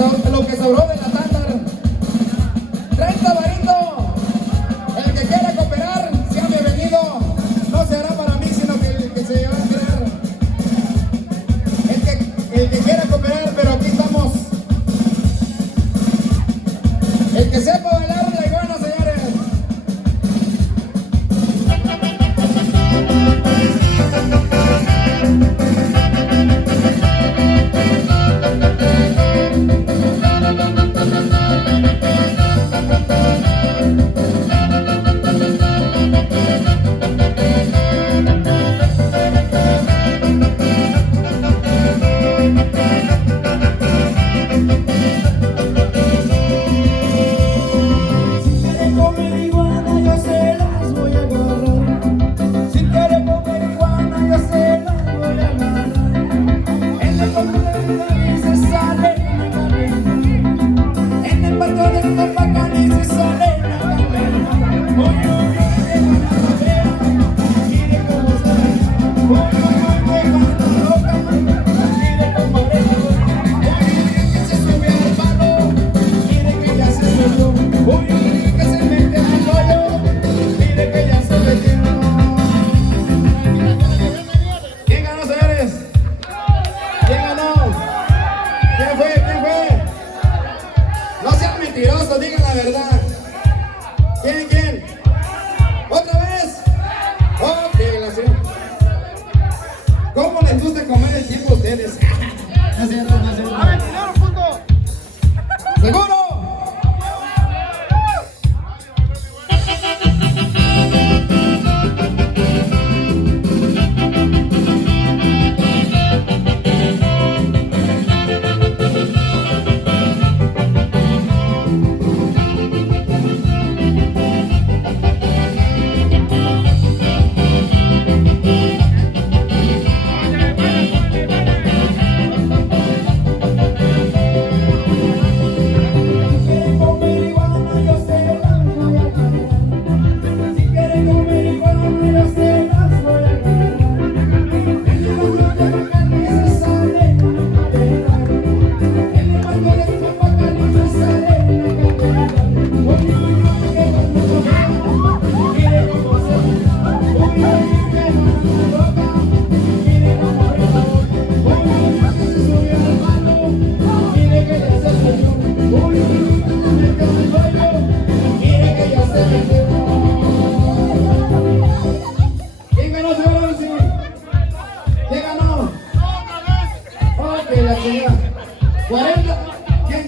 lo que sobró de la tanda. 30 varitos. El que quiera cooperar, sea bienvenido. No se hará para mí, sino que el que se va a quedar. El que quiera cooperar, pero aquí estamos. El que sepa bailar la iguana, señores. Digan la verdad. ¿Quién? ¿Otra vez? Ok, la señora. ¿Cómo les gusta comer el tiempo a ustedes? No es cierto. ¡A ver, dinero, punto! ¡Seguro!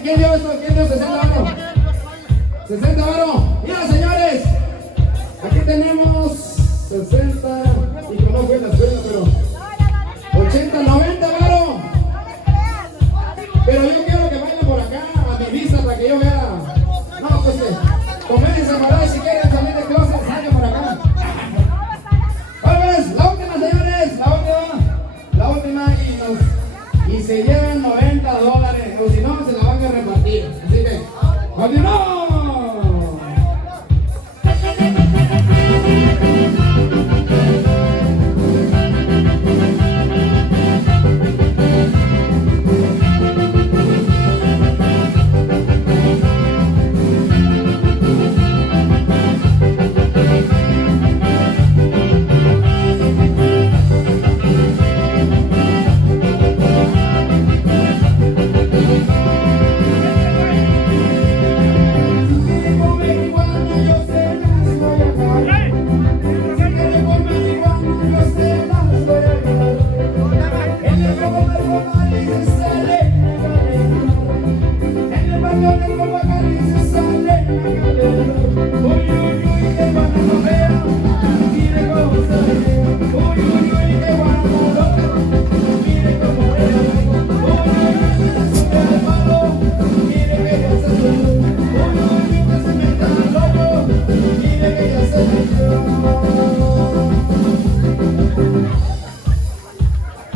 ¿Quién dio eso? ¿Quién dio 60 varos? 60 varos. Mira, señores, aquí tenemos 60, y no fue en la escuela, pero 80, 90 varos. Pero yo quiero que vayan por acá a mi vista para que yo vea. No, pues coméntense para ahí si quieren salir de clase, salgan por acá. Pues, la última, señores, la última y se llevan $90, o si no, se la van a repartir. Así que, ¡continuamos!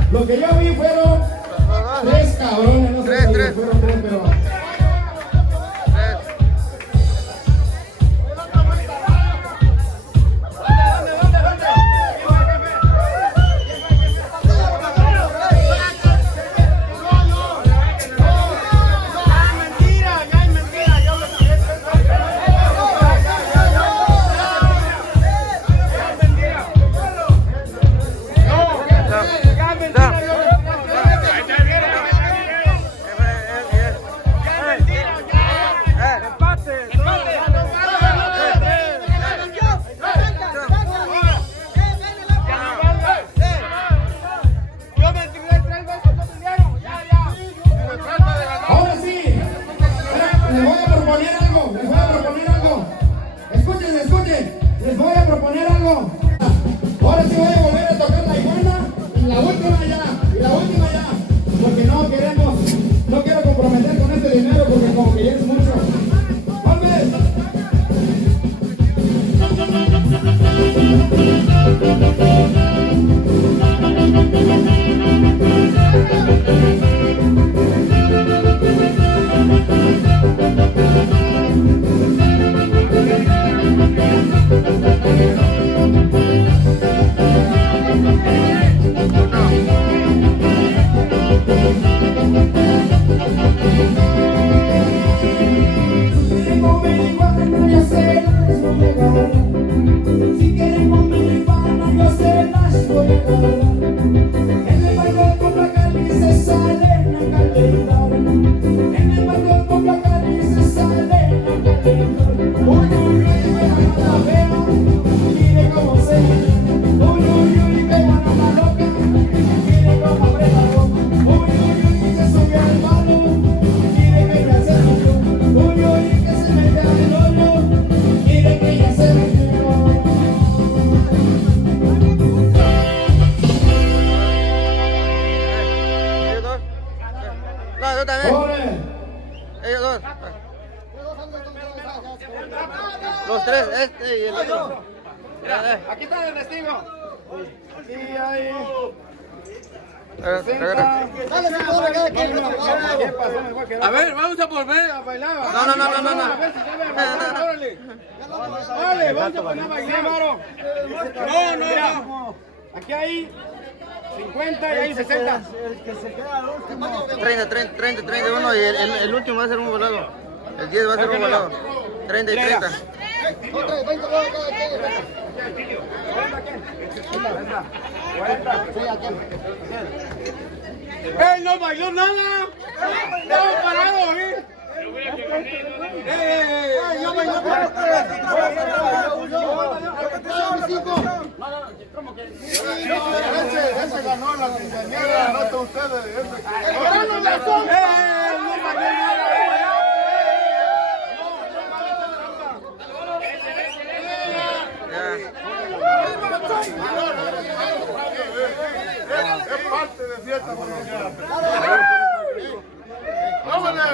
Lo que yo vi fueron 3 cabrones, no sé si fueron 3, pero... dinero porque como que ya es mucho. ¡Volve! Si quieren con marihuana, yo se las voy a dar. En el barco con la calle se salen a calentar. En el barco con la calle se salen a calentar. Uy, uy, uy, me van a la fea, mire cómo se. Uy, uy, uy, me van a la loca, mire cómo aprieta la boca. Uy, uy, uy, que subió el palo, mire que ya se metió. Uy, uy, que se mete al hoyo, mire que ya se metió. No, tú también. ¡Ore! Ellos dos. Los tres, este y el otro. Aquí está el testigo. Aquí hay. A ver, vamos a volver a bailar. No, no, no, no, no, no. A ver si sabe bailar, órale. Órale, vamos a poner a bailar, Maro. No, no, no. Aquí hay 50 y hay 60. 31 y el último va a ser un volado. El 10 va a ser un volado. 30 y 30. ¡Él no bailó nada! ¡Estamos parados, ¿eh? ¡Yo bailé ese ganó la quinceañera, no está ustedes. ¡No bailó nada! Es parte de fiesta familiar. ¡Vámonos!